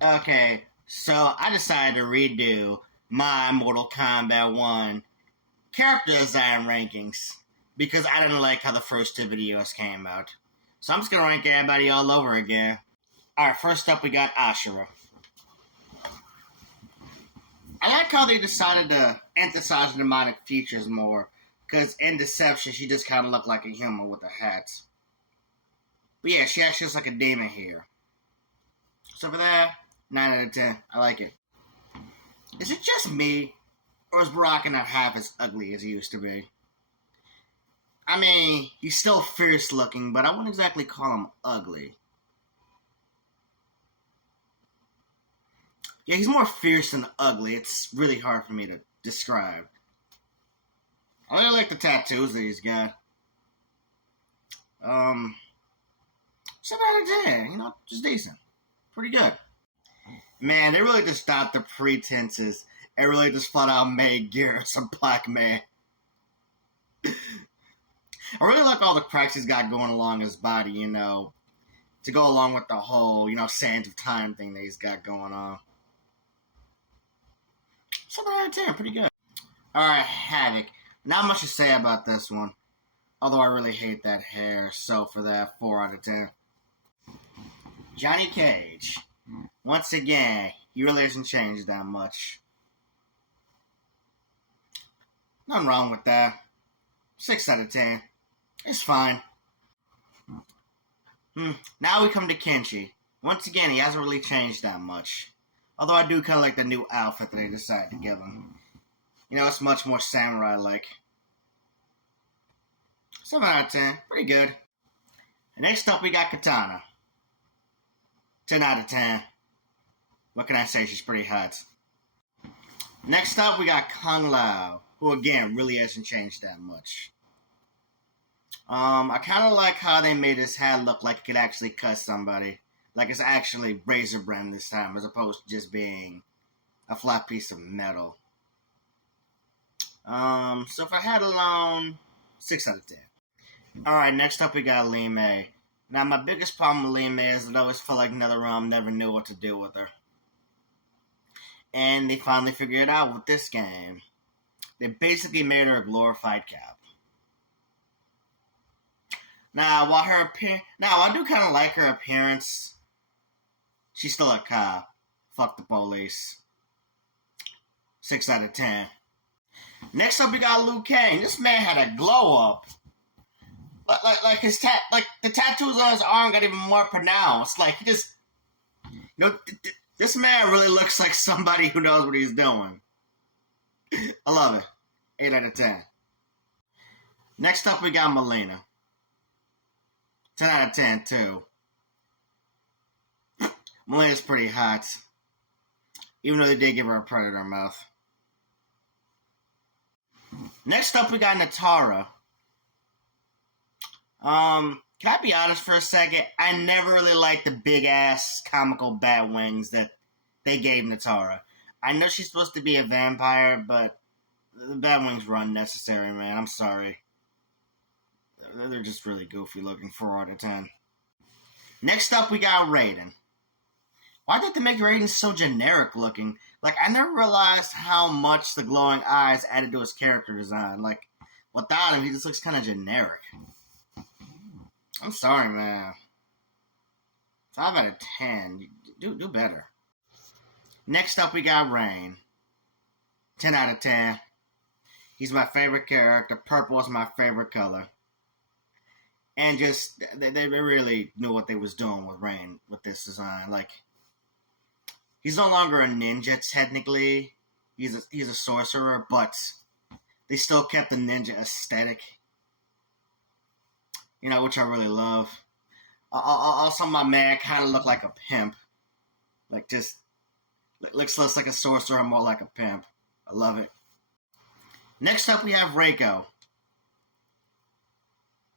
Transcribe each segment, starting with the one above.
Okay, so I decided to redo my Mortal Kombat 1 character design rankings because I didn't like how the first two videos came out. So I'm just gonna rank everybody all over again. Alright, first up we got Ashura. I like how they decided to emphasize demonic features more, because in Deception she just kind of looked like a human with a hat. But yeah, she actually looks like a demon here. So for that, 9 out of 10. I like it. Is it just me, or is Baraka not half as ugly as he used to be? I mean, he's still fierce looking, but I wouldn't exactly call him ugly. Yeah, he's more fierce than ugly. It's really hard for me to describe. I really like the tattoos that he's got. 7 out of 10. You know, just decent. Pretty good. Man, they really just stopped the pretenses and really just flat out made Garrus a black man. I really like all the cracks he's got going along his body, you know, to go along with the whole, Sands of Time thing that he's got going on. 7 out of 10, pretty good. Alright, Havoc. Not much to say about this one. Although I really hate that hair, so for that, 4 out of 10. Johnny Cage. Once again, he really hasn't changed that much. Nothing wrong with that. 6 out of 10. It's fine. Now we come to Kenshi. Once again, he hasn't really changed that much. Although I do kind of like the new outfit that they decided to give him. It's much more samurai-like. 7 out of 10. Pretty good. And next up, we got Katana. 10 out of 10. What can I say? She's pretty hot. Next up, we got Kung Lao, who again really hasn't changed that much. I kind of like how they made his hat look like it could actually cut somebody. Like it's actually razor blade this time, as opposed to just being a flat piece of metal. So if I had alone, 6 out of 10. Alright, next up we got Lee May. Now, my biggest problem with Lee May is that I always felt like NetherRealm never knew what to do with her. And they finally figured it out with this game. They basically made her a glorified Cap. Now, while I do kind of like her appearance, she's still a cop. Fuck the police. 6 out of 10. Next up, we got Liu Kang. This man had a glow up. Like his the tattoos on his arm got even more pronounced. Like he just, this man really looks like somebody who knows what he's doing. I love it. 8 out of 10. Next up, we got Melina. 10 out of 10 too. Melina's pretty hot, even though they did give her a predator mouth. Next up, we got Natara. Can I be honest for a second? I never really liked the big-ass comical bat wings that they gave Natara. I know she's supposed to be a vampire, but the bat wings were unnecessary, man. I'm sorry. They're just really goofy looking, 4 out of 10. Next up, we got Raiden. Why did they make Raiden so generic looking? Like, I never realized how much the glowing eyes added to his character design. Like, without him, he just looks kind of generic. I'm sorry, man. 5 out of 10. Do better. Next up, we got Rain. 10 out of 10. He's my favorite character. Purple is my favorite color. And just, they really knew what they was doing with Rain with this design. Like, he's no longer a ninja, technically. He's a sorcerer, but they still kept the ninja aesthetic. Which I really love. Also, my man kind of looked like a pimp. Like, just looks less like a sorcerer and more like a pimp. I love it. Next up, we have Reiko.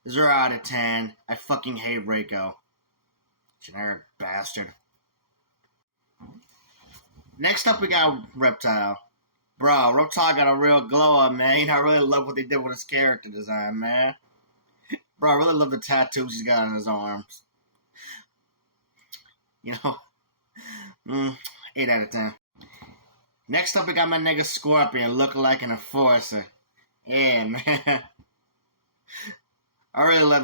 0 out of 10. I fucking hate Reiko. Generic bastard. Next up, we got Reptile. Bro, Reptile got a real glow up, man. I really love what they did with his character design, man. Bro, I really love the tattoos he's got on his arms. Mm, 8 out of 10. Next up, we got my nigga Scorpion looking like an enforcer. Yeah, man. I really love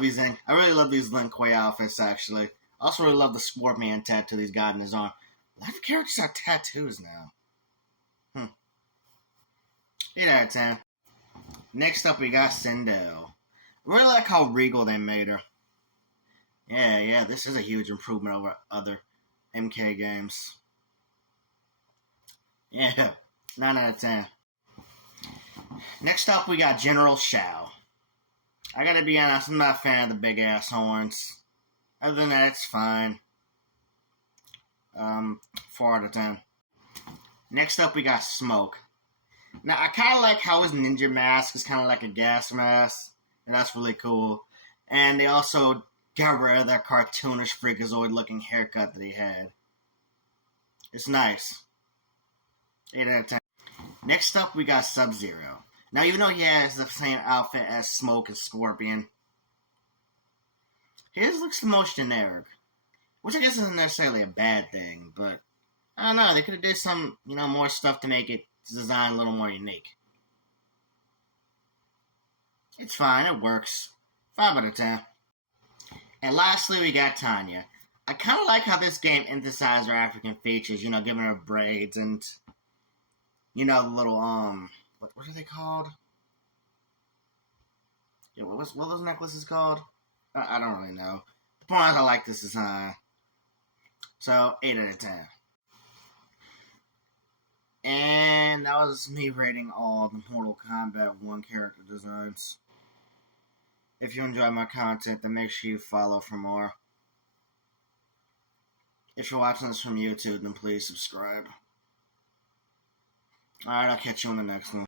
these Lin Kuei outfits, actually. I also really love the Scorpion tattoo he's got in his arm. A lot of characters have tattoos now. 8 out of 10. Next up, we got Sindel. Really like how regal they made her. Yeah, this is a huge improvement over other MK games. Yeah, 9 out of 10. Next up, we got General Shao. I gotta be honest, I'm not a fan of the big ass horns. Other than that, it's fine. 4 out of 10. Next up, we got Smoke. Now, I kind of like how his ninja mask is kind of like a gas mask, and that's really cool. And they also got rid of that cartoonish freakazoid looking haircut that he had. It's nice. 8 out of 10. Next up, we got Sub-Zero. Now, even though he has the same outfit as Smoke and Scorpion, his looks the most generic. Which I guess isn't necessarily a bad thing, but I don't know. They could have did some, more stuff to make it design a little more unique. It's fine. It works. 5 out of 10. And lastly, we got Tanya. I kind of like how this game emphasized her African features, giving her braids and, the little, what are they called? Yeah, what are those necklaces called? I don't really know. The point is, I like this design. So, 8 out of 10. And that was me rating all the Mortal Kombat 1 character designs. If you enjoy my content, then make sure you follow for more. If you're watching this from YouTube, then please subscribe. Alright, I'll catch you on the next one.